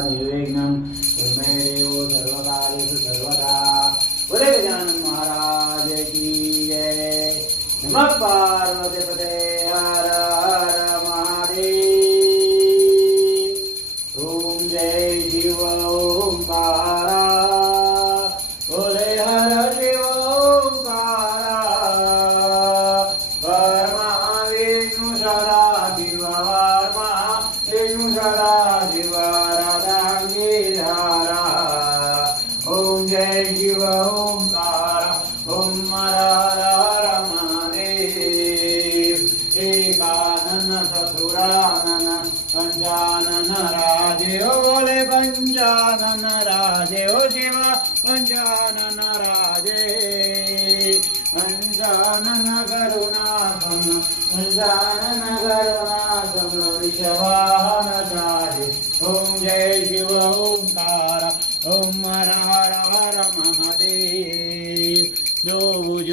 निर्विघ्नं कुर्मे देवो सर्वकार्येषु सर्वदा। बोले गजानन महाराज की जय। नमः पार्वतीपते हर हर महादेव। ओम जय शिव ओंकारा। बोले हर शिव ओंकारा। वर्मा विष्णु सदा शिव वर्मा विष्णु सदा शिव राधांगीधारा। ओम जय शिव ओंकारा। ओम हर हर महादेव। एकानन चतुरानन पंचानन राजे ओ बोले पंचानन राजे ओ शिव पंचानन राजे। पंचानन करुणासम पंचानन करुणासम विषवाहन चारे। ओम जय शिव ओंकारा। ओम हर हर हर महादेव। जो भुज